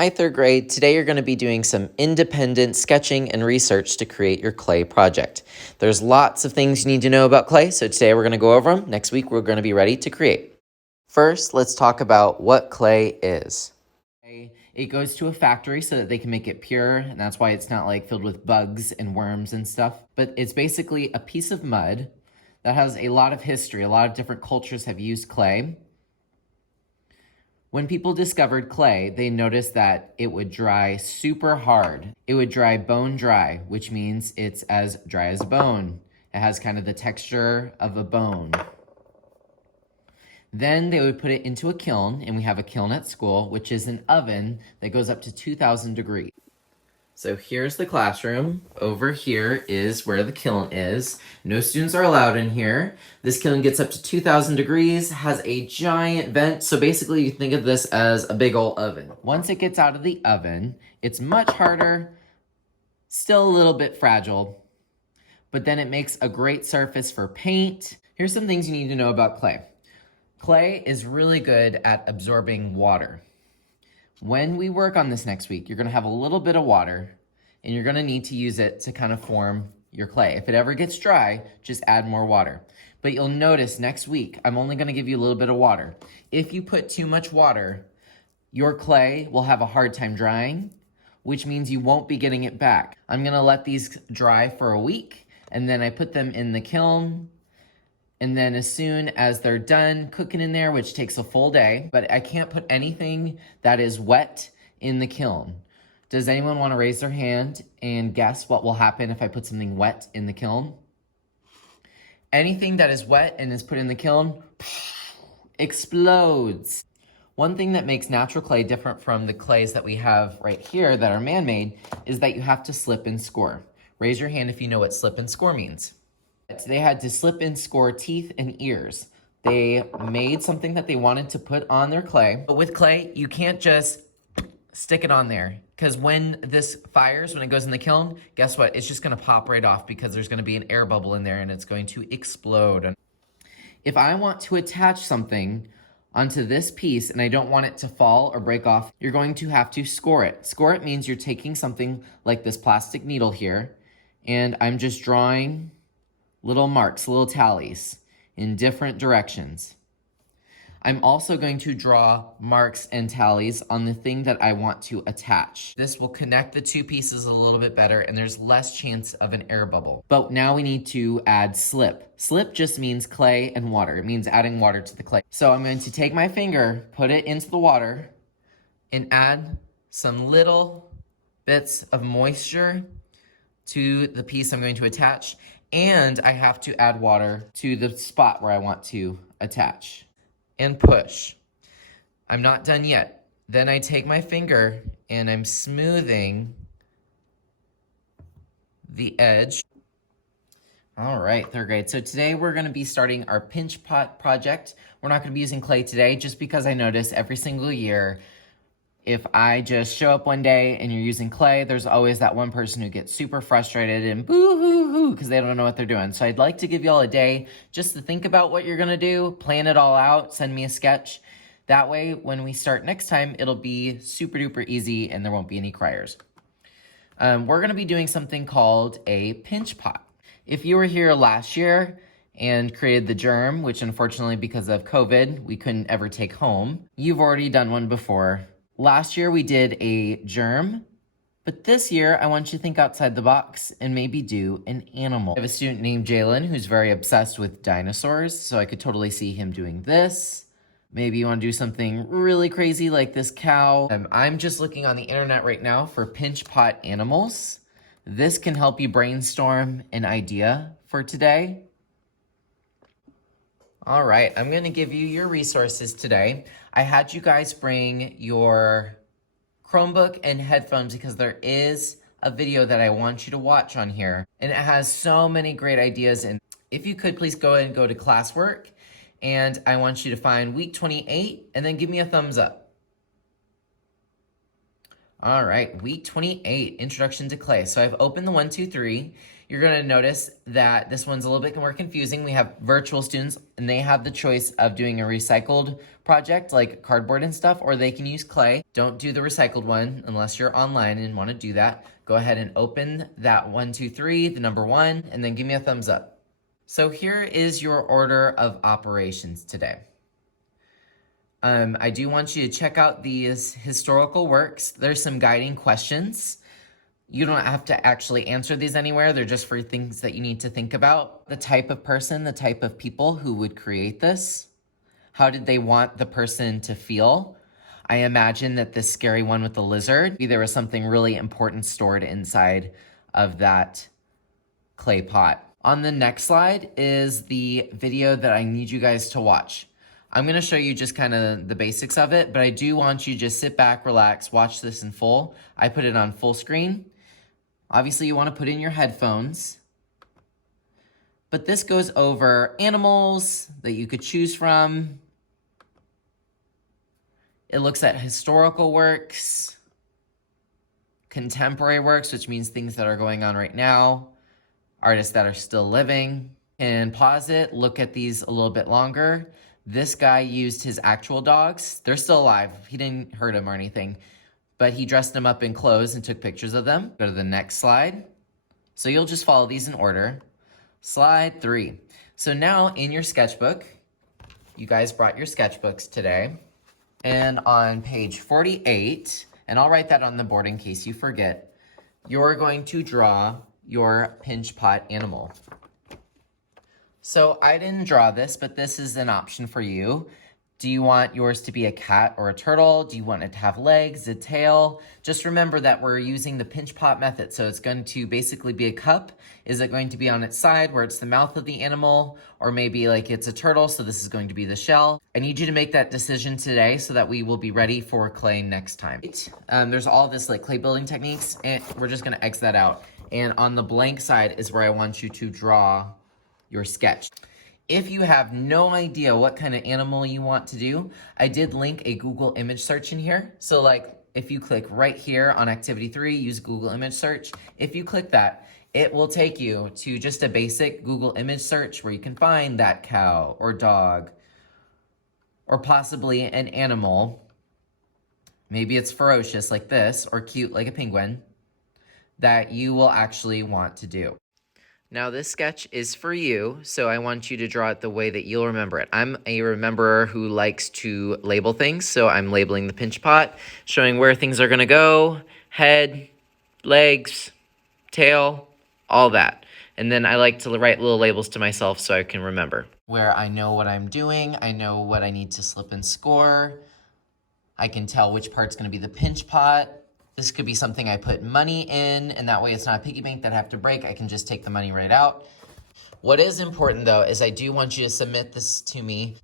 Hi, third grade. Today you're going to be doing some independent sketching and research to create your clay project. There's lots of things you need to know about clay, so today we're going to go over them. Next week we're going to be ready to create. First, let's talk about what clay is. It goes to a factory so that they can make it pure, and that's why it's not like filled with bugs and worms and stuff. But it's basically a piece of mud that has a lot of history. A lot of different cultures have used clay. When people discovered clay, they noticed that it would dry super hard. It would dry bone dry, which means it's as dry as a bone. It has kind of the texture of a bone. Then they would put it into a kiln, and we have a kiln at school, which is an oven that goes up to 2,000 degrees. So here's the classroom. Over here is where the kiln is. No students are allowed in here. This kiln gets up to 2,000 degrees, has a giant vent. So basically you think of this as a big old oven. Once it gets out of the oven, it's much harder, still a little bit fragile, but then it makes a great surface for paint. Here's some things you need to know about clay. Clay is really good at absorbing water. When we work on this next week, you're gonna have a little bit of water and you're gonna need to use it to kind of form your clay. If it ever gets dry, just add more water. But you'll notice next week, I'm only gonna give you a little bit of water. If you put too much water, your clay will have a hard time drying, which means you won't be getting it back. I'm gonna let these dry for a week, and then I put them in the kiln. And then as soon as they're done cooking in there, which takes a full day, but I can't put anything that is wet in the kiln. Does anyone want to raise their hand and guess what will happen if I put something wet in the kiln? Anything that is wet and is put in the kiln explodes. One thing that makes natural clay different from the clays that we have right here that are man-made is that you have to slip and score. Raise your hand if you know what slip and score means. They had to slip and score teeth and ears. They made something that they wanted to put on their clay. But with clay, you can't just stick it on there, because when this fires, when it goes in the kiln, guess what? It's just gonna pop right off because there's gonna be an air bubble in there and it's going to explode. If I want to attach something onto this piece and I don't want it to fall or break off, you're going to have to score it. Score it means you're taking something like this plastic needle here, and I'm just drawing little marks, little tallies in different directions. I'm also going to draw marks and tallies on the thing that I want to attach. This will connect the two pieces a little bit better, and there's less chance of an air bubble. But now we need to add slip. Slip just means clay and water. It means adding water to the clay. So I'm going to take my finger, put it into the water, and add some little bits of moisture to the piece I'm going to attach. And I have to add water to the spot where I want to attach. And push. I'm not done yet. Then I take my finger and I'm smoothing the edge. All right, third grade. So today we're gonna be starting our pinch pot project. We're not gonna be using clay today just because I notice every single year if I just show up one day and you're using clay, there's always that one person who gets super frustrated and boo-hoo-hoo because they don't know what they're doing. So I'd like to give y'all a day just to think about what you're gonna do, plan it all out, send me a sketch. That way, when we start next time, it'll be super duper easy and there won't be any criers. We're gonna be doing something called a pinch pot. If you were here last year and created the germ, which unfortunately because of COVID, we couldn't ever take home, you've already done one before. Last year we did a germ, but this year I want you to think outside the box and maybe do an animal. I have a student named Jalen who's very obsessed with dinosaurs, so I could totally see him doing this. Maybe you want to do something really crazy like this cow. I'm just looking on the internet right now for pinch pot animals. This can help you brainstorm an idea for today. All right, I'm gonna give you your resources today. I had you guys bring your Chromebook and headphones because there is a video that I want you to watch on here, and it has so many great ideas. And if you could, please go ahead and go to classwork, and I want you to find week 28, and then give me a thumbs up. All right, week 28, Introduction to Clay. So I've opened the 1, 2, 3. You're gonna notice that this one's a little bit more confusing. We have virtual students and they have the choice of doing a recycled project like cardboard and stuff, or they can use clay. Don't do the recycled one unless you're online and wanna do that. Go ahead and open that 1, 2, 3, the number 1, and then give me a thumbs up. So here is your order of operations today. I do want you to check out these historical works. There's some guiding questions. You don't have to actually answer these anywhere. They're just for things that you need to think about. The type of person, the type of people who would create this. How did they want the person to feel? I imagine that this scary one with the lizard, there was something really important stored inside of that clay pot. On the next slide is the video that I need you guys to watch. I'm gonna show you just kind of the basics of it, but I do want you to just sit back, relax, watch this in full. I put it on full screen. Obviously you wanna put in your headphones, but this goes over animals that you could choose from. It looks at historical works, contemporary works, which means things that are going on right now, artists that are still living. And pause it, look at these a little bit longer. This guy used his actual dogs. They're still alive. He didn't hurt them or anything, but he dressed them up in clothes and took pictures of them. Go to the next slide. So you'll just follow these in order. Slide 3. So now in your sketchbook, you guys brought your sketchbooks today. And on page 48, and I'll write that on the board in case you forget, you're going to draw your pinch pot animal. So I didn't draw this, but this is an option for you. Do you want yours to be a cat or a turtle? Do you want it to have legs, a tail? Just remember that we're using the pinch pot method. So it's going to basically be a cup. Is it going to be on its side where it's the mouth of the animal? Or maybe like it's a turtle, so this is going to be the shell. I need you to make that decision today so that we will be ready for clay next time. There's all this like clay building techniques, and we're just gonna X that out. And on the blank side is where I want you to draw your sketch. If you have no idea what kind of animal you want to do, I did link a Google image search in here. So like if you click right here on activity 3, use Google image search. If you click that, it will take you to just a basic Google image search where you can find that cow or dog or possibly an animal. Maybe it's ferocious like this or cute like a penguin that you will actually want to do. Now this sketch is for you, so I want you to draw it the way that you'll remember it. I'm a rememberer who likes to label things, so I'm labeling the pinch pot, showing where things are gonna go, head, legs, tail, all that. And then I like to write little labels to myself so I can remember. Where I know what I'm doing, I know what I need to slip and score. I can tell which part's gonna be the pinch pot. This could be something I put money in, and that way it's not a piggy bank that I have to break. I can just take the money right out. What is important though is I do want you to submit this to me.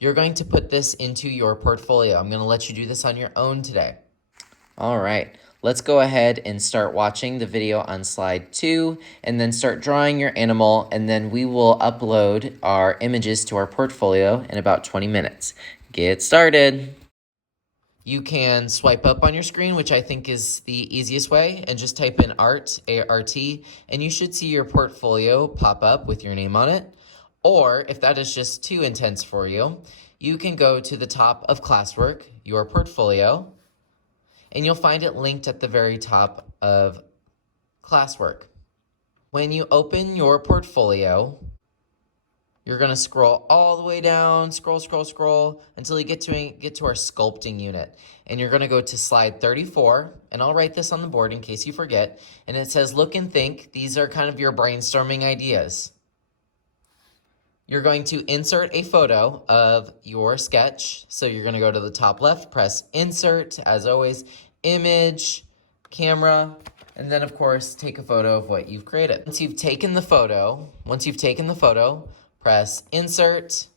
You're going to put this into your portfolio. I'm gonna let you do this on your own today. All right, let's go ahead and start watching the video on slide 2, and then start drawing your animal, and then we will upload our images to our portfolio in about 20 minutes. Get started. You can swipe up on your screen, which I think is the easiest way, and just type in art, A-R-T, and you should see your portfolio pop up with your name on it. Or if that is just too intense for you, you can go to the top of classwork, your portfolio, and you'll find it linked at the very top of classwork. When you open your portfolio, you're gonna scroll all the way down, scroll, until you get to our sculpting unit. And you're gonna go to slide 34, and I'll write this on the board in case you forget. And it says, look and think. These are kind of your brainstorming ideas. You're going to insert a photo of your sketch. So you're gonna go to the top left, press insert, as always, image, camera, and then of course, take a photo of what you've created. Once you've taken the photo, press insert,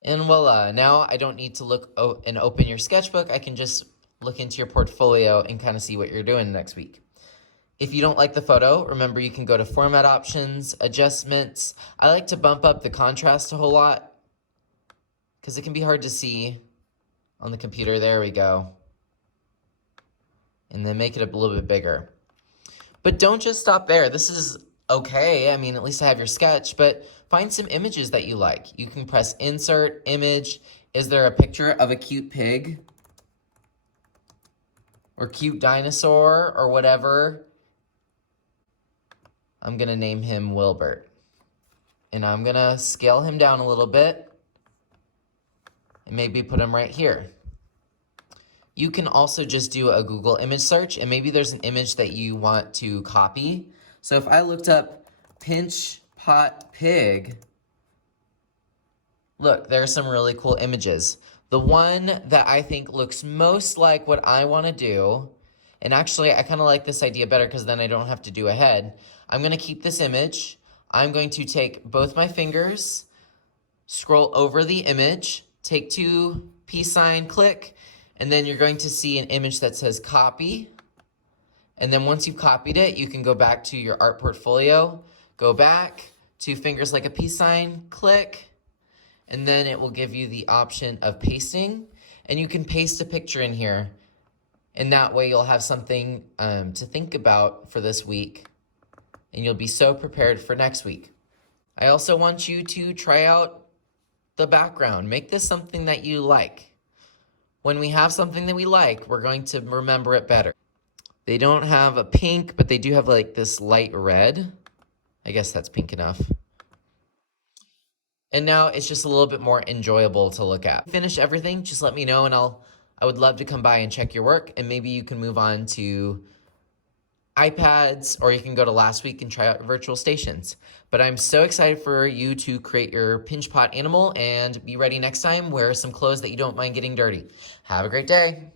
and voila. Now I don't need to look and open your sketchbook. I can just look into your portfolio and kind of see what you're doing next week. If you don't like the photo, remember you can go to format options, adjustments. I like to bump up the contrast a whole lot because it can be hard to see on the computer. There we go. and then make it a little bit bigger. But don't just stop there. This is okay. I mean, at least I have your sketch, but find some images that you like. You can press insert, image. Is there a picture of a cute pig? Or cute dinosaur or whatever? I'm gonna name him Wilbert. And I'm gonna scale him down a little bit and maybe put him right here. You can also just do a Google image search, and maybe there's an image that you want to copy. So if I looked up pinch pot pig, look, there are some really cool images. The one that I think looks most like what I want to do, and actually I kind of like this idea better because then I don't have to do a head. I'm going to keep this image. I'm going to take both my fingers, scroll over the image, take two peace sign, click, and then you're going to see an image that says copy. And then once you've copied it, you can go back to your art portfolio, go back, two fingers like a peace sign, click, and then it will give you the option of pasting. And you can paste a picture in here. And that way you'll have something to think about for this week. And you'll be so prepared for next week. I also want you to try out the background. Make this something that you like. When we have something that we like, we're going to remember it better. They don't have a pink, but they do have like this light red. I guess that's pink enough. And now it's just a little bit more enjoyable to look at. Finish everything, just let me know, and I would love to come by and check your work, and maybe you can move on to iPads, or you can go to last week and try out virtual stations. But I'm so excited for you to create your pinch pot animal and be ready next time. Wear some clothes that you don't mind getting dirty. Have a great day.